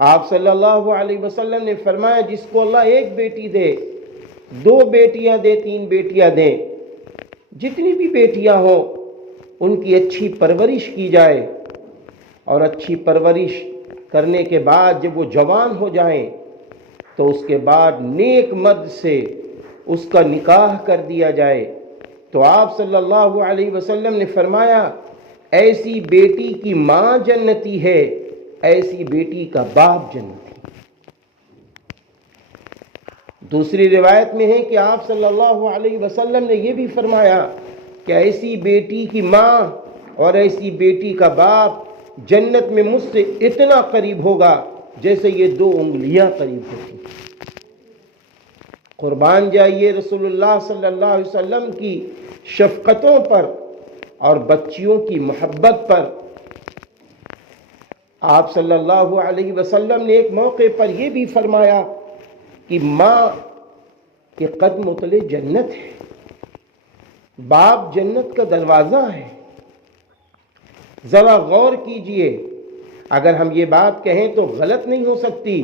آپ صلی اللہ علیہ وسلم نے فرمایا جس کو اللہ ایک بیٹی دے، دو بیٹیاں دے، تین بیٹیاں دے، جتنی بھی بیٹیاں ہوں ان کی اچھی پرورش کی جائے، اور اچھی پرورش کرنے کے بعد جب وہ جوان ہو جائیں تو اس کے بعد نیک مرد سے اس کا نکاح کر دیا جائے۔ تو آپ صلی اللہ علیہ وسلم نے فرمایا ایسی بیٹی کی ماں جنتی ہے، ایسی بیٹی کا باپ جنتی۔ دوسری روایت میں ہے کہ آپ صلی اللہ علیہ وسلم نے یہ بھی فرمایا کہ ایسی بیٹی کی ماں اور ایسی بیٹی کا باپ جنت میں مجھ سے اتنا قریب ہوگا جیسے یہ دو انگلیاں قریب ہوتی۔ قربان جائیے رسول اللہ صلی اللہ علیہ وسلم کی شفقتوں پر اور بچیوں کی محبت پر۔ آپ صلی اللہ علیہ وسلم نے ایک موقع پر یہ بھی فرمایا کہ ماں کے قدم تلے جنت ہے، باپ جنت کا دروازہ ہے۔ ذرا غور کیجئے، اگر ہم یہ بات کہیں تو غلط نہیں ہو سکتی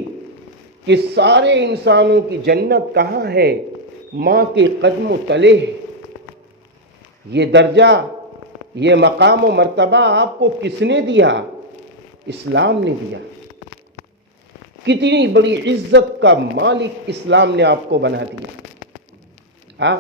کہ سارے انسانوں کی جنت کہاں ہے؟ ماں کے قدم تلے ہے۔ یہ درجہ، یہ مقام و مرتبہ آپ کو کس نے دیا؟ اسلام نے دیا۔ کتنی بڑی عزت کا مالک اسلام نے آپ کو بنا دیا۔